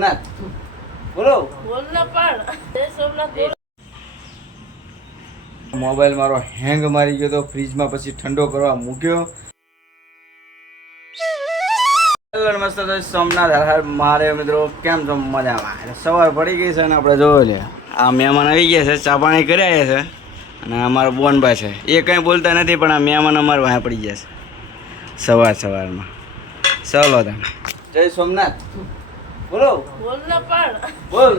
સોમનાથ. બોલો. મોબાઈલ મારો હેંગ મારી ગયો તો ફ્રીજમાં પછી ઠંડો કરવા મૂક્યો. હેલો નમસ્તે તો સોમનાથ હર મારે મિત્રો કેમ છો? મજામાં. એટલે સવાર પડી ગઈ છે અને આપણે જોયો લે. આ મહેમાન આવી ગયા છે ચા પાણી કર્યા છે. અને અમારો બોનભાઈ છે. એ કંઈ બોલતા નથી પણ આ મહેમાન અમારે વાહ પડી ગયા છે. સવાર સવારમાં. ચાલો તમે. જય સોમનાથ. બોલો. બોલ ના પણ. બોલ.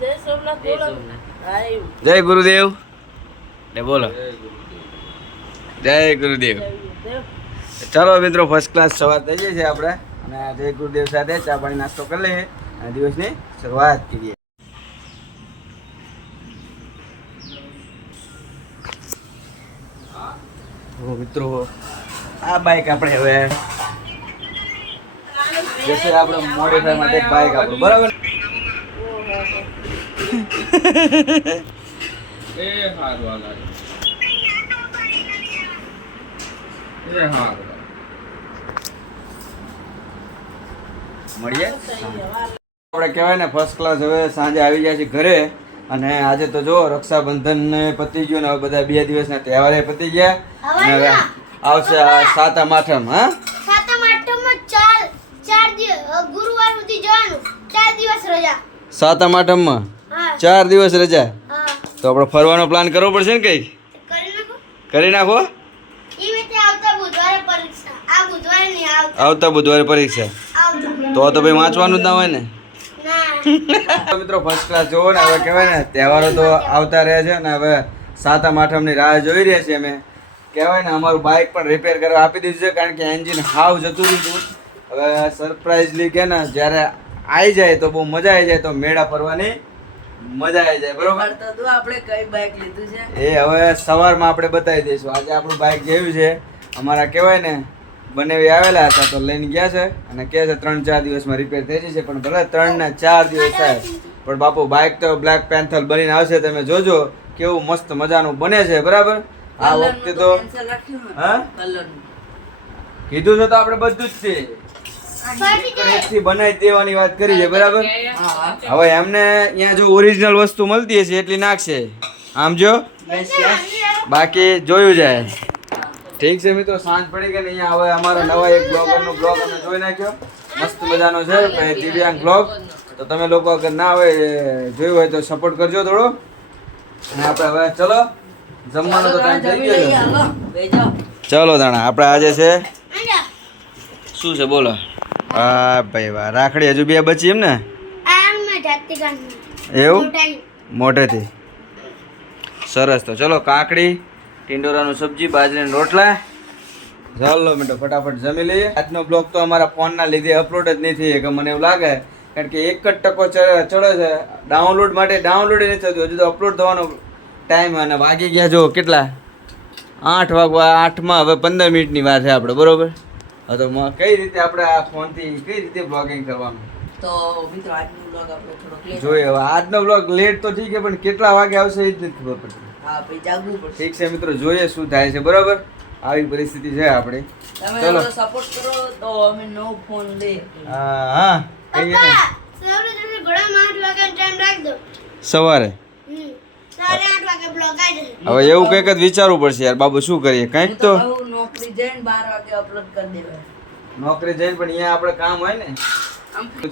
જય સોમનાથ બોલો. જય ગુરુદેવ. ને બોલો. જય ગુરુદેવ. ચાલો મિત્રો ફર્સ્ટ ક્લાસ સવાર થઈ જાય છે આપણે. અને જય ગુરુદેવ સાથે ચા પાણી નાસ્તો કરી લઈએ અને દિવસની શરૂઆત કરીએ. મિત્રો આ બાઇક આપણે હવે જશે આપણે મોડિફાઈ માટે બાઇક આપણું બરાબર? એ હારું હાલ એ હારું મળીએ? આપણે કહેવાય ને ફર્સ્ટ ક્લાસ હવે સાંજે આવી જાય છે ઘરે. અને આજે તો જો રક્ષાબંધન ને પતી ગયું ને હવે બધા બે દિવસના તહેવારે પતી ગયા. અને હવે આવશે આ સાતમ આઠમ હા? સાતમ ચાર દિવસ ગુરુવાર સુધી જવાનું. ચાર દિવસ રજા. સાતમ આઠમમાં? ચાર દિવસ રજા? તો આપણે ફરવાનો પ્લાન કરવો પડશે ને કંઈક? કરી નાખો. આવતા બુધવારે પરીક્ષા. તો તો ભાઈ વાંચવાનું જ ના હોય ને? મિત્રો ફર્સ્ટ ક્લાસ જોવો ને હવે કહેવાય ને તહેવારો તો આવતા રહે છે ને હવે સાતમ આઠમની રાહ જોઈ રહ્યા છીએ અમે. કહેવાય ને અમારું બાઇક પણ રિપેર કરવા આપી દીધું છે કારણ કે એન્જિન હાવ જતું રહ્યું હવે સરપ્રાઈઝલી કે ને જ્યારે આવી જાય તો બહુ મજા આવી જાય તો મેળા ફરવાની મજા આવી જાય બરોબર? તો તું આપણે કઈ બાઇક લીધું છે? એ હવે સવારમાં આપણે બતાવી દઈશું. આજે આપણું બાઇક જેવું છે. અમારા કહેવાય ને બનેવી આવેલા હતા તો લઈને ગયા છે અને કહે છે ત્રણ ચાર દિવસમાં રિપેર થઈ જશે પણ ભલે ત્રણ ને ચાર દિવસ થાય પણ બાપુ બાઇક તો બ્લેક પેન્થલ બનીને આવશે તમે જોજો કેવું મસ્ત મજાનું બને છે બરાબર? આ વખતે તો હા? કીધું છે તો આપણે બધું જ છે. બનાવી દેવાની વાત કરી છે બરાબર? હવે એમને અહીંયા જો ઓરિજિનલ વસ્તુ મળતી હશે એટલી નાખશે. આમ જો? બાકી જોયું જાય. ઠીક છે મિત્રો સાંજ પડી ગઈ ને અહીંયા હવે અમારા નવા એક બ્લોગરનો બ્લોગ અમે જોઈ નાખ્યો. મસ્ત મજાનો છે દિવ્યાંગ બ્લોગ. તો તમે લોકો અગર ના હોય જોયું હોય તો સપોર્ટ કરજો થોડો. અને આપણે હવે ચલો જમવાનો તો ટાઈમ થઈ ગયો ચલો દાણા આપણે આજે છે શું છે બોલો. હા ભાઈ વાહ રાખડી હજુ બે બચી એમ ને એવું? મોઢેથી. સરસ તો ચલો કાકડી ટીંડોરાનું સબ્જી બાજરીના રોટલા. ચાલો મિનિટો ફટાફટ જમી લઈએ. આજનો બ્લોગ તો અમારા ફોનના લીધે અપલોડ જ નહીં થઈ કે મને એવું લાગે કારણ કે એક જ ટકો ચડે છે. ડાઉનલોડ માટે ડાઉનલોડ નથી થતું હજુ તો અપલોડ થવાનો ટાઈમ અને વાગી ગયા જો કેટલા? આઠ વાગવા આઠમાં હવે પંદર મિનિટની વાર છે આપણે બરોબર? તો કઈ રીતે આપણે આ ફોનથી કઈ રીતે બ્લોગિંગ કરવાનું? તો મિત્રો આજનો બ્લોગ આપણે થોડોક લેટ જોઈએ હવે આજનો બ્લોગ લેટ તો ઠીક છે પણ કેટલા વાગે આવશે એ જ નથી ખબર પડતી. હા ભાઈ જાગવું પડશે. ઠીક છે મિત્રો જોઈએ શું થાય છે બરાબર? આવી પરિસ્થિતિ છે આપણી. તમે ચલો. સપોર્ટ કરો તો અમે નવો ફોન લે હા હા સવારે હવે એવું કંઈક જ વિચારવું પડશે યાર બાબુ શું કરીએ? કંઈક તો નોકરી જઈને બાર વાગે અપલોડ કરી દેવાય. નોકરી જઈને પણ અહીંયા આપણે કામ હોય ને.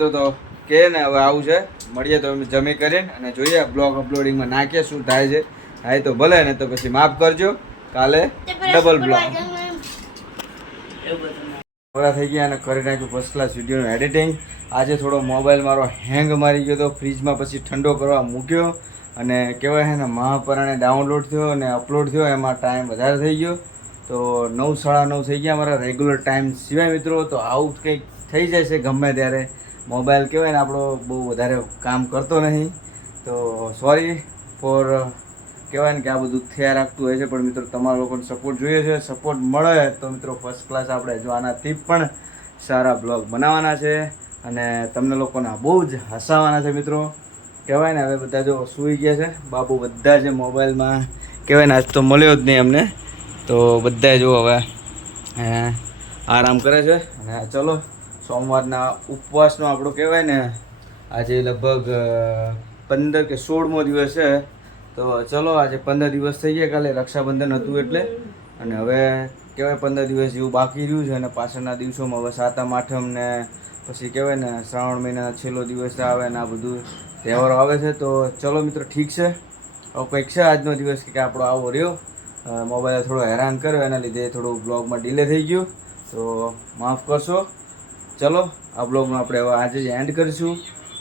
તો તો કે ને હવે આવું છે. મળીએ તો અમે જમી કરીને અને જોઈએ બ્લોગ અપલોડિંગમાં નાખીએ શું થાય છે. થાય તો ભલે ને તો પછી માફ કરજો. કાલે ડબલ બ્લોગ. પૂરા થઈ ગયા અને કરી નાખ્યું ફર્સ્ટ ક્લાસ વિડીયોનું એડિટિંગ આજે થોડો મોબાઈલ મારો હેંગ મારી ગયો હતો ફ્રીજમાં પછી ઠંડો કરવા મૂક્યો. અને કહેવાય છે ને મહાપરાણે ડાઉનલોડ થયો અને અપલોડ થયો એમાં ટાઈમ વધારે થઈ ગયો. તો નવ, સાડા નવ થઈ ગયા મારા રેગ્યુલર ટાઈમ સિવાય મિત્રો, તો આવું કંઈક થઈ જાય છે ગમે ત્યારે. મોબાઈલ કહેવાય ને, આપણો બહુ વધારે કામ કરતો નહીં. તો સોરી ફોર કહેવાય ને કે આ બધું થયા રાખતું હોય છે, પણ મિત્રો તમારા લોકોને સપોર્ટ જોઈએ છે. સપોર્ટ મળે તો મિત્રો ફર્સ્ટ ક્લાસ આપણે જો આનાથી પણ સારા બ્લોગ બનાવવાના છે અને તમને લોકોના બહુ જ હસાવવાના છે મિત્રો. કહેવાય ને, હવે બધા જો સૂઈ ગયા છે બાપુ બધા જે મોબાઈલમાં કહેવાય ને, આજ તો મળ્યો જ નહીં અમને. તો બધા જો હવે આરામ કરે છે. અને ચલો, સોમવારના ઉપવાસનો આપણો કહેવાય ને, આજે લગભગ પંદર કે સોળમો દિવસ છે. તો ચલો, આજે પંદર દિવસ થઈ ગયા કાલે રક્ષાબંધન હતું એટલે. અને હવે કહેવાય પંદર દિવસ જેવું બાકી રહ્યું છે અને પાછળના દિવસોમાં હવે સાતમ, આઠમ ને પછી કહેવાય ને, શ્રાવણ મહિના છેલ્લો દિવસ આવે ને આ બધું તહેવારો આવે છે. તો ચલો મિત્રો, ઠીક છે? હવે કંઈક છે આજનો દિવસ કે આપણો આવો રહ્યો? મોબાઈલ થોડો હેરાન કર્યો, એના લીધે થોડું બ્લોગમાં ડિલે થઈ ગયું. તો માફ કરશો. ચલો, આ બ્લોગમાં આપણે હવે આજે જ એન્ડ કરીશું.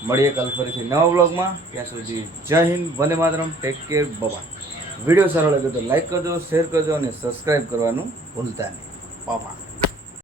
મળીએ કાલ ફરીથી નવા બ્લોગમાં. ત્યાં સુધી જય હિન્દ, વંદે માતરમ ટેક કેર બબા વીડિયો સારો લાગ્યો તો લાઈક કરજો શેર કરજો અને સબસ્ક્રાઈબ કરવાનું ભૂલતા નહીં. બાબા